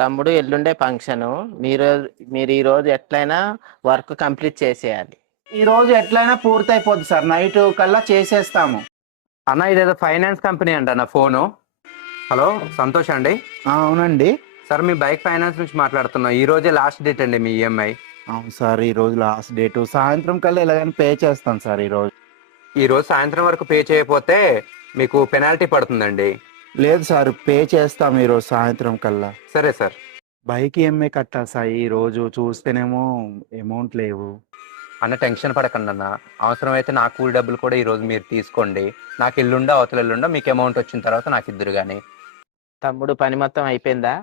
తమ్ముడు ఎల్లుండే ఫంక్షను. మీరు మీరు ఈ రోజు ఎట్లయినా వర్క్ కంప్లీట్ చేసేయాలి. ఈ రోజు ఎట్లయినా పూర్తయిపోద్ది సార్, నైట్ కల్లా చేసేస్తాము. అన్న ఇదేదో ఫైనాన్స్ కంపెనీ అంట నా ఫోను. హలో సంతోష్ అండి. అవునండి. సార్ మీ బైక్ ఫైనాన్స్ నుంచి మాట్లాడుతున్నాం. ఈ రోజే లాస్ట్ డేట్ అండి మీ ఈఎంఐ. అవును సార్, ఈ రోజు లాస్ట్ డేటు. సాయంత్రం కల్లా ఎలాగైనా పే చేస్తాను సార్ ఈ రోజు. ఈ రోజు సాయంత్రం వరకు పే చేయకపోతే మీకు పెనాల్టీ పడుతుందండి. లేదు సార్, పే చేస్తాం ఈ రోజు సాయంత్రం కల్లా. సరే సార్. బైక్ ఈఎంఐ కట్టాలి సార్, ఈ రోజు చూస్తేనేమో అమౌంట్ లేవు. అన్న టెన్షన్ పడకండి అన్న. అవసరమైతే నా కూలి డబ్బులు కూడా ఈ రోజు మీరు తీసుకోండి. నాకు ఎల్లుండో అవతల ఎల్లుండో మీకు అమౌంట్ వచ్చిన తర్వాత నాకు ఇద్దరు కానీ. తమ్ముడు పని మొత్తం అయిపోయిందా?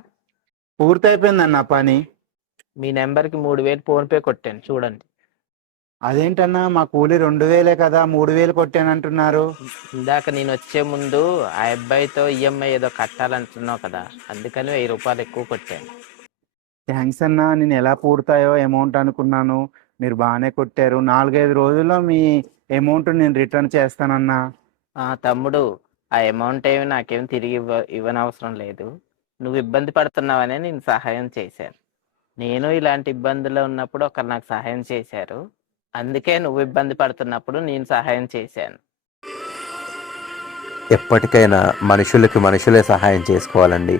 పూర్తయిపోయిందన్న పని. మీ నెంబర్కి 3000 ఫోన్పే కొట్టాను చూడండి. అదేంటన్నా, మా కూలి 2000 కదా, 3000 కొట్టానంటున్నారు. ఇందాక నేను వచ్చే ముందు ఆ అబ్బాయితో ఈఎంఐ ఏదో కట్టాలంటున్నావు కదా, అందుకని 1000 రూపాయలు ఎక్కువ కొట్టాను. థ్యాంక్స్ అన్న. నేను ఎలా పూర్తాయో అమౌంట్ అనుకున్నాను, మీరు బాగానే కొట్టారు. 4-5 రోజుల్లో మీ అమౌంట్ నేను రిటర్న్ చేస్తానన్నా. తమ్ముడు, ఆ అమౌంట్ ఏమి నాకేం తిరిగి ఇవ్వనవసరం లేదు. నువ్వు ఇబ్బంది పడుతున్నావనే నేను సహాయం చేశాను. నేను ఇలాంటి ఇబ్బందుల్లో ఉన్నప్పుడు ఒకరు నాకు సహాయం చేశారు, అందుకే నువ్వు ఇబ్బంది పడుతున్నప్పుడు నేను సహాయం చేశాను. ఎప్పటికైనా మనుషులకి మనుషులే సహాయం చేసుకోవాలండి.